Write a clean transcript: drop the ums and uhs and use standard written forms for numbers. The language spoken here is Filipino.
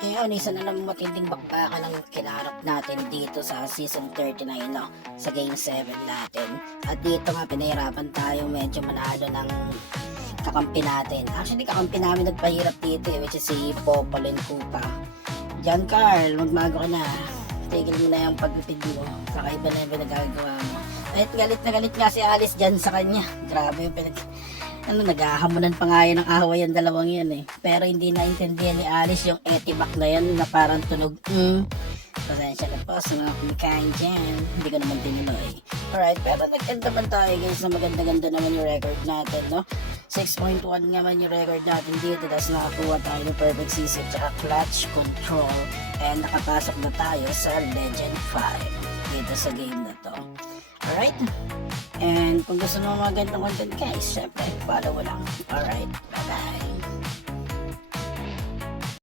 Ngayon, isa na naman matinding bakbakan ang kinaharap natin dito sa Season 39, no? Sa Game 7 natin. At dito nga, pinahirapan tayo medyo manalo ng kakampi natin. Actually, kakampi namin nagpahirap dito which is si Popolin Kupa. John Carl, magmago ka na. Tigil mo na yung pagpipid mo. Kakaiba na yung pinagagawa mo. At galit na galit nga si Alice dyan sa kanya. Grabe yung naghahamunan pa nga yun ng away yung dalawang yun eh. Pero hindi naintindihan ni Alice yung etiback na yun na parang tunog pasensya na po sa mga kumikain dyan. Hindi ko naman tinuloy. Alright, pero nag-end naman tayo guys na maganda-ganda naman yung record natin, no? 6.1 naman yung record natin dito. Tapos nakakuha tayo ng perfect CC at clutch control. And nakapasok na tayo sa Legend 5 dito sa game na to. Alright? And kung gusto mo mga ganitong content guys, syempre, follow mo lang. Alright, bye-bye.